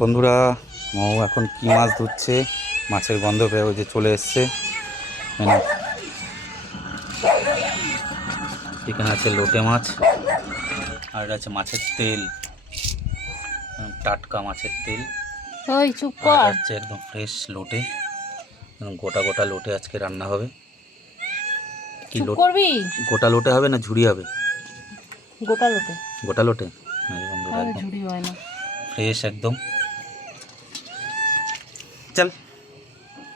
বন্ধুরা, মৌ এখন কি মাছ ধরছে, মাছের গন্ধ পেয়ে ওই যে চলে এসছে। এখানে আছে লোটে মাছ, আর এটা আছে মাছের তেল, টাটকা মাছের তেল। ওই চুপ আর কর। হচ্ছে একদম ফ্রেশ লোটে, গোটা গোটা লোটে আজকে রান্না হবে। কি চুপ করবি? গোটা লোটে হবে না ঝুড়ি হবে? গোটা লোটে। গোটা লোটে। বন্ধুরা আর একদম ঝুড়ি হয় না। ফ্রেশ একদম। চল,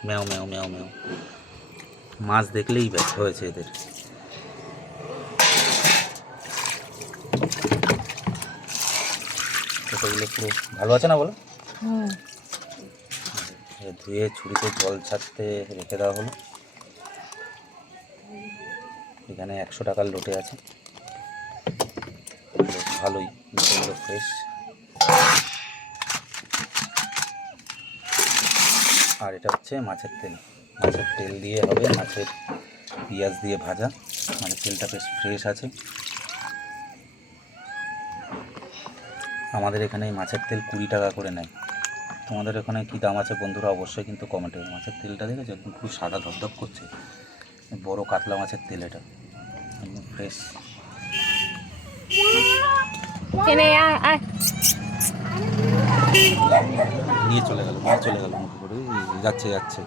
ম্যাও ম্যাও ম্যাও ম্যাও। মাছ দেখলেই ব্যস্ত হয়েছে এদের। ছোটোগুলো পুরো ভালো আছে না বলো? ধুয়ে ছুরিতে জল ছাড়তে রেখে দেওয়া হলো। এখানে 100 টাকার লোটে আছে, ভালোই লোটেগুলো ফ্রেশ। আর এটা হচ্ছে মাছের তেল। মাছের তেল দিয়ে হবে মাছের পেঁয়াজ দিয়ে ভাজা, মানে তেলটা বেশ ফ্রেশ আছে। আমাদের এখানে মাছের তেল 20 টাকা করে নেয়। তোমাদের এখানে কী দাম আছে বন্ধুরা অবশ্যই কিন্তু কমেন্টে। মাছের তেলটা দেখেছো একদম পুরো সাদা ধপধপ করছে, বড় কাতলা মাছের তেল, এটা একদম ফ্রেশ। নিয়ে চলে গেল মুখে করে, যাচ্ছে যাচ্ছে।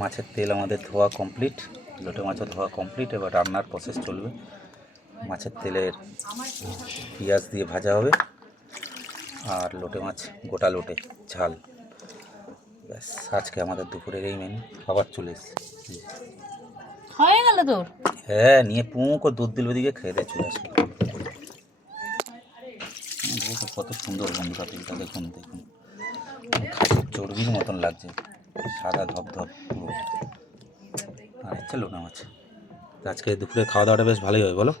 মাছের তেল আমাদের ধোয়া কমপ্লিট, লোটে মাছও ধোয়া কমপ্লিট। এবার রান্নার প্রসেস চলবে। মাছের তেলের পেঁয়াজ দিয়ে ভাজা হবে, আর লোটে মাছ গোটা লোটে ঝাল। ব্যাস, আজকে আমাদের দুপুরের এই মেনু। আবার চলে এসছে, হয়ে গেল তোর? হ্যাঁ, নিয়ে পুঁক ও দুধ দিল ওদিকে, খেয়ে দিয়ে চলে আসবে। কত সুন্দর বন্ধুরা তেলটা, দেখুন দেখুন, খাসির চর্বির মতন লাগছে, সাদা ধপধপ পুরো। আর হচ্ছে লোনা মাছ। আজকে দুপুরে খাওয়া দাওয়াটা বেশ ভালোই হয় বলো?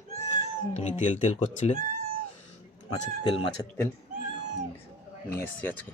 তুমি তেল তেল করছিলে, মাছের তেল নিয়ে এসছি আজকে।